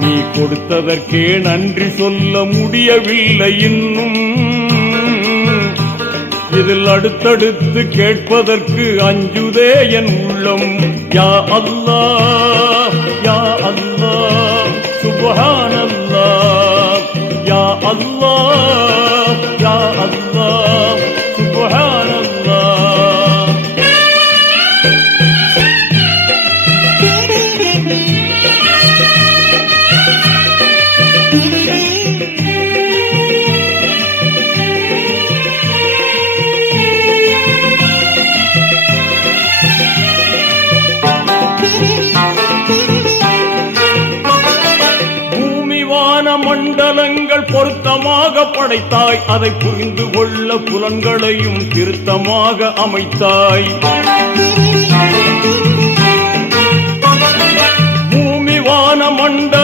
நீ கொடுத்ததற்கே நன்றி சொல்ல முடியவில்லை இன்னும். இதில் அடுத்தடுத்து கேட்பதற்கு அஞ்சுதே என் உள்ளம். யா அல்லாஹ் யா அல்லாஹ் சுப்ஹானல்லாஹ். யா அல்லாஹ் யா அல்லாஹ் சுப்ஹானல்லாஹ். மண்டலங்கள் பொருத்தமாக படைத்தாய், அதை புரிந்து கொள்ள புலன்களையும் திருத்தமாக அமைத்தாய். பூமி வான மண்டல